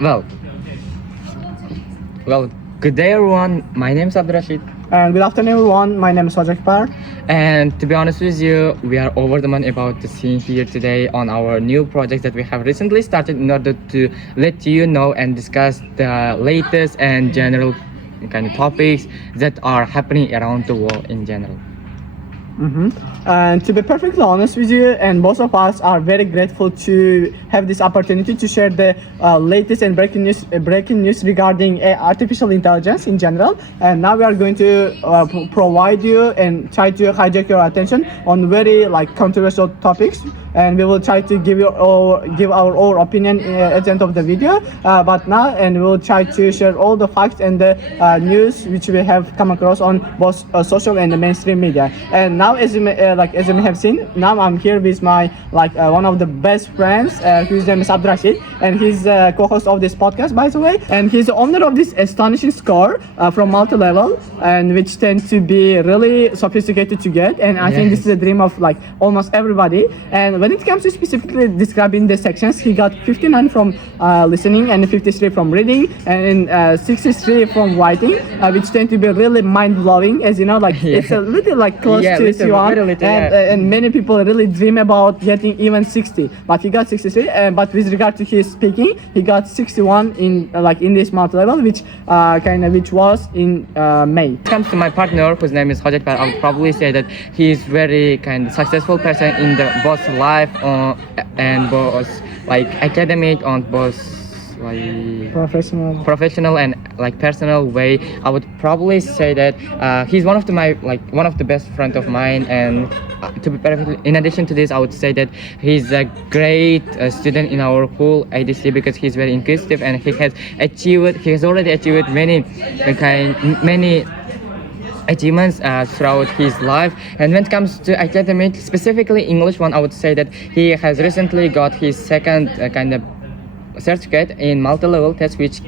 Well, well, good day everyone. My name is Abdurrashid. And good afternoon, everyone. My name is Xojiakbar. And to be honest with you, we are over the moon about the scene here today on our new project that we have recently started in order to let you know and discuss the latest and general kind of topics that are happening around the world in general. And to be perfectly honest with you, and both of us are very grateful to have this opportunity to share the latest and breaking news regarding artificial intelligence in general. And now we are going to provide you and try to hijack your attention on very controversial topics. And we will try to give our opinion at the end of the video. But now, and we will try to share all the facts and the news which we have come across on both social and the mainstream media. And now, as you may have seen, now I'm here with my one of the best friends, whose name is Abdurrashid, and he's co-host of this podcast, by the way. And he's the owner of this astonishing score from multi-level, and which tends to be really sophisticated to get. And I think this is a dream of almost everybody. And when it comes to specifically describing the sections, he got 59 from listening and 53 from reading and 63 from writing, which tend to be really mind-blowing, as you know, it's a little close to C1, and many people really dream about getting even 60, but he got 63. But with regard to his speaking, he got 61 in this multi-level, which was in May. When it comes to my partner, whose name is Xojiakbar, I would probably say that he is very successful person in the both life and both academic on both professional and personal way. I would probably say that he's one of the best friend of mine, and to be perfectly, in addition to this, I would say that he's a great student in our whole ADC because he's very inquisitive and he has already achieved many achievements throughout his life. And when it comes to academic, specifically English one, I would say that he has recently got his second certificate in multi-level test, which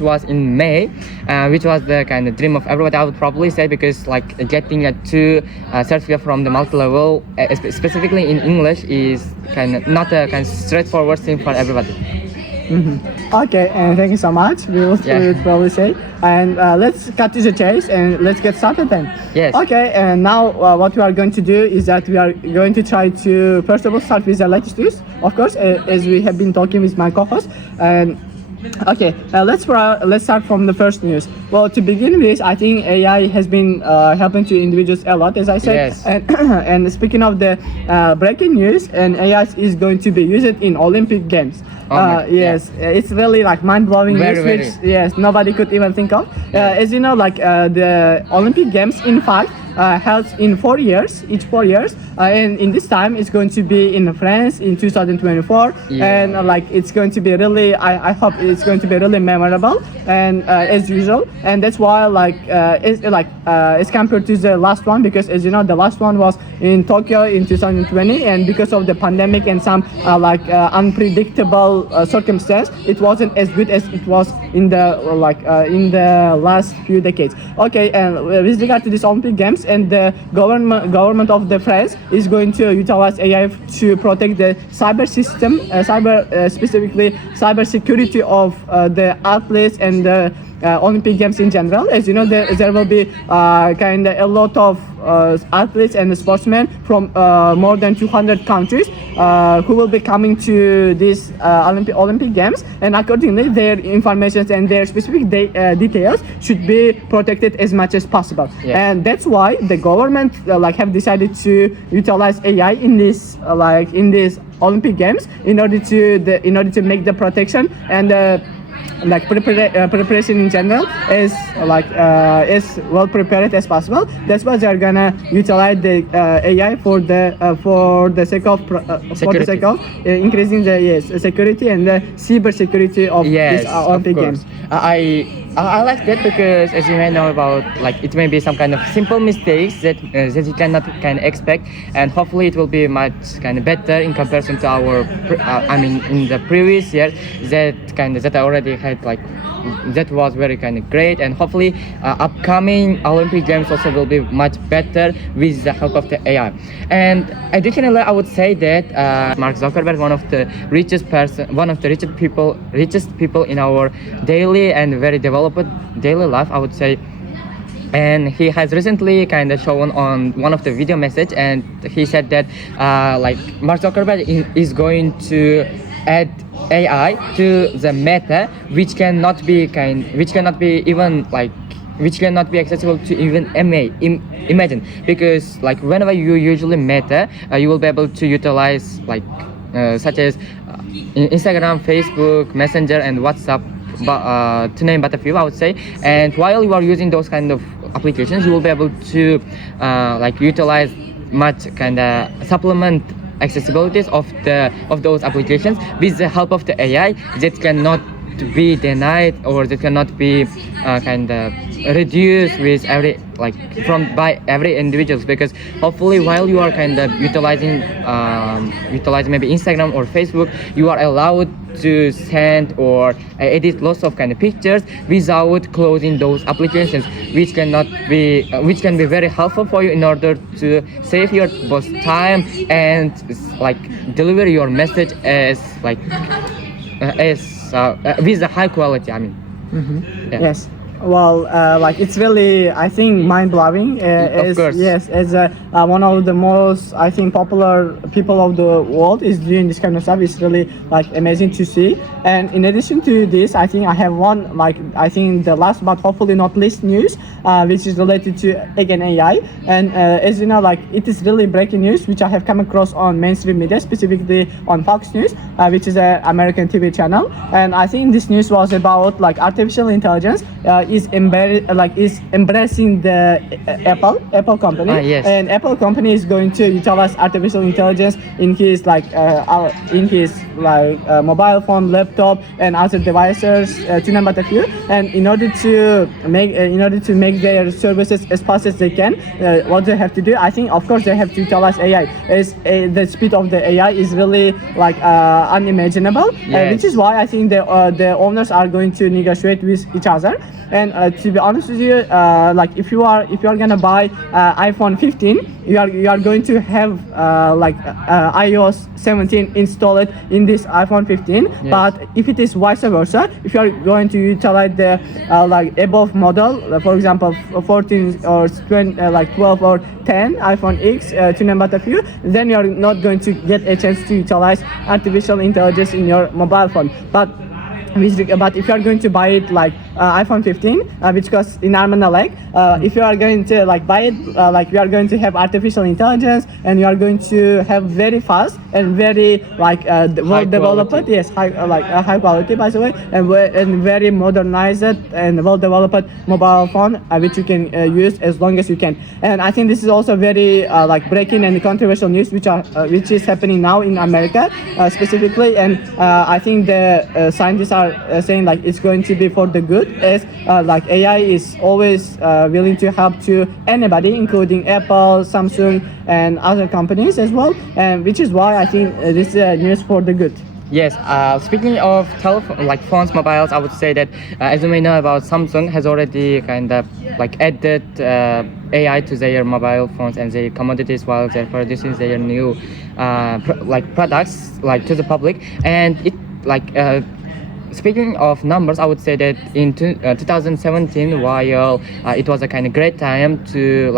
was in May, which was the dream of everybody, I would probably say, because getting a 2 certificate from the multi-level, specifically in English, is not a straightforward thing for everybody. Okay, and thank you so much. We will probably say, and let's cut to the chase and let's get started then. Yes. Okay, and now what we are going to do is that we are going to try to first of all start with the latest news, of course, as we have been talking with my co-host. And okay, let's start from the first news. Well, to begin with, I think AI has been helping to individuals a lot, as I said. Yes. And speaking of the breaking news, and AI is going to be used in Olympic Games. Yes, it's really mind-blowing news, which yes, nobody could even think of. As you know, the Olympic Games, in fact, held in 4 years, each 4 years, and in this time it's going to be in France in 2024, and it's going to be really, I hope it's going to be really memorable, and as usual, and that's why as compared to the last one, because as you know, the last one was in Tokyo in 2020, and because of the pandemic and some unpredictable circumstance, it wasn't as good as it was in the last few decades. Okay, and with regard to this Olympic Games, and the government of the France is going to utilize AI to protect the cyber system, specifically cyber security of the athletes and the Olympic Games in general. As you know, there will be a lot of athletes and sportsmen from more than 200 countries who will be coming to these Olympic Games, and accordingly their information and their specific details should be protected as much as possible. Yes. And that's why the government have decided to utilize AI in this Olympic Games in order to make the protection and preparation in general as well prepared as possible. That's why they are gonna utilize the AI for the sake of increasing the security and the cyber security of these Olympic Games. I like that because, as you may know about, like it may be some kind of simple mistakes that you cannot kind of expect, and hopefully it will be much kind of better in comparison to our, I mean, in the previous year that I already had like. That was very kind of great, and hopefully upcoming Olympic Games also will be much better with the help of the AI. And additionally, I would say that Mark Zuckerberg, one of the richest people in our daily and very developed daily life, I would say. And he has recently kind of shown on one of the video message, and he said that like Mark Zuckerberg is going to add AI to the meta, which cannot be accessible to even imagine, because like whenever you usually meta, you will be able to utilize like such as Instagram, Facebook, Messenger, and WhatsApp, to name but a few, I would say. And while you are using those kind of applications, you will be able to like utilize much kind of supplement accessibilities of those applications with the help of the AI that cannot be denied, or that cannot be kind of reduced with by every individuals. Because hopefully while you are kind of utilizing maybe Instagram or Facebook, you are allowed to send or edit lots of kind of pictures without closing those applications, which can be very helpful for you in order to save your both time and like deliver your message as with a high quality, I mean. Yeah. Yes. Well, like it's really, I think, mind-blowing. Of course. Yes, as one of the most, I think, popular people of the world is doing this kind of stuff. It's really like amazing to see. And in addition to this, I think I have one, like I think the last but hopefully not least news, which is related to again AI. And as you know, like it is really breaking news, which I have come across on mainstream media, specifically on Fox News, which is an American TV channel. And I think this news was about like artificial intelligence. Is embracing the Apple company. Yes. And Apple company is going to utilize artificial intelligence in his mobile phone, laptop, and other devices, to name but a few. And in order to make their services as fast as they can, what they have to do, I think, of course, they have to utilize AI. As the speed of the AI is really like unimaginable, Yes. which is why I think the owners are going to negotiate with each other. And to be honest with you, like if you are gonna buy iPhone 15, you are going to have iOS 17 installed in this iPhone 15. Yes. But if it is vice versa, if you are going to utilize the like above model, for example 14 or 20, 12 or 10 iPhone X, to name but a few, then you are not going to get a chance to utilize artificial intelligence in your mobile phone. But if you are going to buy it like iPhone 15, which costs in arm and a leg, if you are going to like buy it, like you are going to have artificial intelligence, and you are going to have very fast and very like well developed, high quality, by the way, and very modernized and well developed mobile phone, which you can use as long as you can. And I think this is also very like breaking and controversial news, which is happening now in America specifically. And I think the scientists are saying like it's going to be for the good, as like AI is always willing to help to anybody, including Apple, Samsung, and other companies as well. And which is why I think this is news for the good. Yes, speaking of telephone, like phones, mobiles, I would say that as you may know about, Samsung has already kind of like added AI to their mobile phones and their commodities while they're producing their new products like to the public. And it like speaking of numbers, I would say that in 2017, while it was a kind of great time to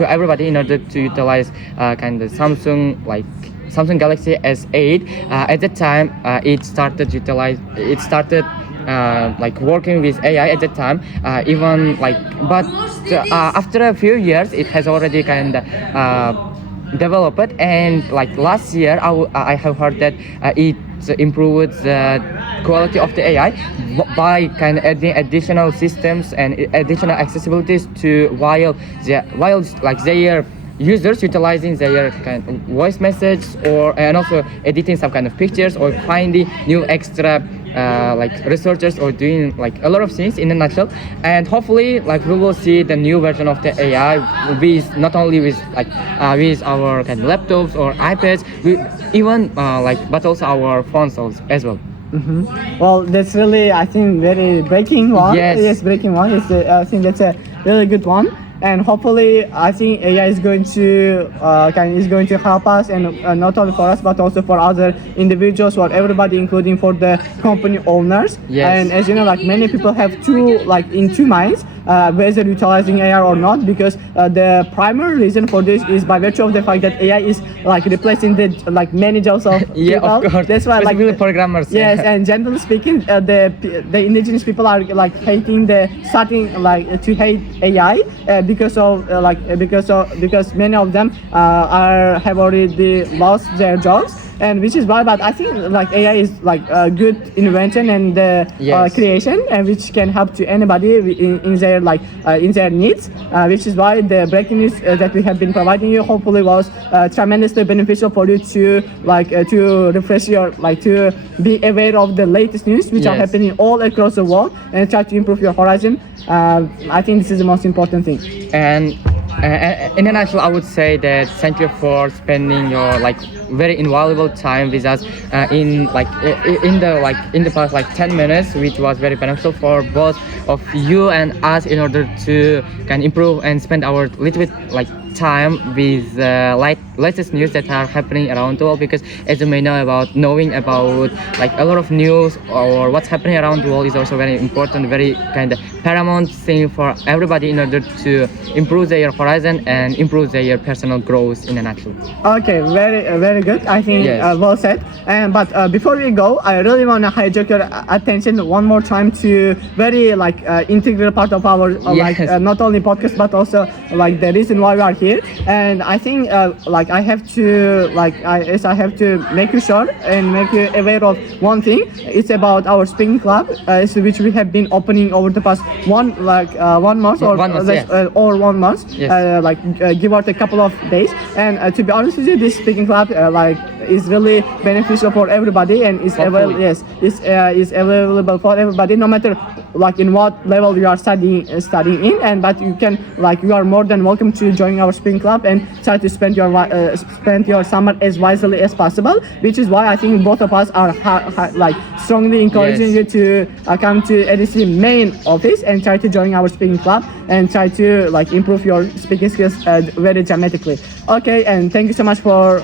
everybody in order to utilize kind of Samsung Galaxy S8. At that time, it started working with AI at that time. After a few years, it has already kind of developed. And like last year, I have heard that it improved the quality of the AI by kind of adding additional systems and additional accessibilities to while their users utilizing their kind of voice message and also editing some kind of pictures or finding new extra like researchers or doing like a lot of things in a nutshell. And hopefully like we will see the new version of the AI with not only with like with our kind of laptops or iPads, even like but also our phones as well. Well, that's really, I think, very breaking one. Yes. Breaking one. I think that's a really good one. And hopefully, I think AI is going to help us, and not only for us but also for other individuals, for everybody, including for the company owners. Yes. And as you know, like many people have two minds. Whether utilizing AI or not, because the primary reason for this is by virtue of the fact that AI is like replacing the like many jobs of Yeah, people. of course. That's why like really programmers. yes, and generally speaking, the indigenous people are like starting like to hate AI because many of them have already lost their jobs. And which is why, but I think like AI is like a good invention and Yes. creation, and which can help to anybody in their needs. Which is why the breaking news that we have been providing you hopefully was tremendously beneficial for you to to refresh to be aware of the latest news which are Yes. happening all across the world, and try to improve your horizon. I think this is the most important thing. And in a nutshell, I would say that thank you for spending your like very invaluable time with us in the past like 10 minutes, which was very beneficial for both of you and us in order to can improve and spend our little bit like time with latest news that are happening around the world. Because as you may know, knowing about like a lot of news or what's happening around the world is also very important, very kind of paramount thing for everybody in order to improve their horizon and improve their personal growth in a nutshell. Okay, very good. I think Yes. well said. But before we go, I really want to hijack your attention one more time to very integral part of our Yes. not only podcast but also like the reason why we are here. And I think I have to make you sure and make you aware of one thing. It's about our speaking club, which we have been opening over the past 1 month or 1 month, or 1 month, Yes. give out a couple of days. And to be honest with you, this speaking club is really beneficial for everybody, and is available. Hopefully. Yes, is available for everybody, no matter in what level you are studying in. And but you are more than welcome to join our speaking club and try to spend your summer as wisely as possible. Which is why I think both of us are strongly encouraging Yes. you to come to ADC main office and try to join our speaking club and try to improve your speaking skills very dramatically. Okay, and thank you so much for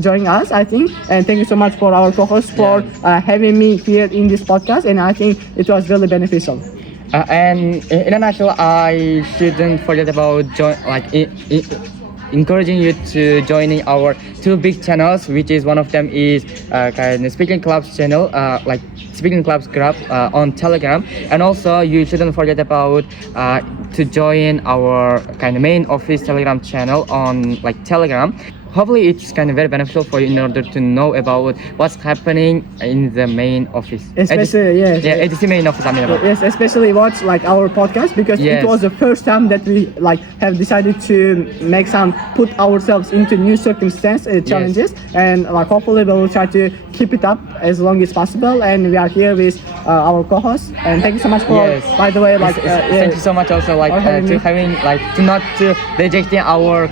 joining us, I think, and thank you so much for our co-host for having me here in this podcast, and I think it was really beneficial. And in a nutshell, I shouldn't forget about encouraging you to joining our 2 big channels, which is one of them is kind of Speaking Club's channel, Speaking Club's group on Telegram. And also you shouldn't forget about to join our kind of main office Telegram channel on Telegram. Hopefully it's kind of very beneficial for you in order to know about what's happening in the main office. Especially, yes. Yeah, ADC main office, I mean about. Yes, especially watch our podcast, because Yes. it was the first time that we have decided to put ourselves into new challenges, and hopefully we will try to keep it up as long as possible. And we are here with our co-host, and thank you so much for Yes. by the way Thank you so much also to rejecting our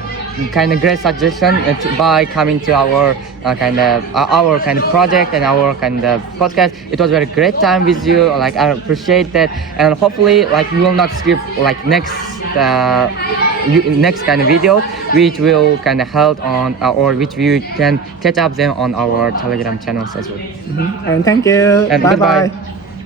kind of great suggestion by coming to our kind of project and our kind of podcast. It was a very great time with you. I appreciate that, and hopefully we will not skip next kind of videos, which will kind of held on or which we can catch up them on our Telegram channels as well. And thank you. And Bye goodbye. bye.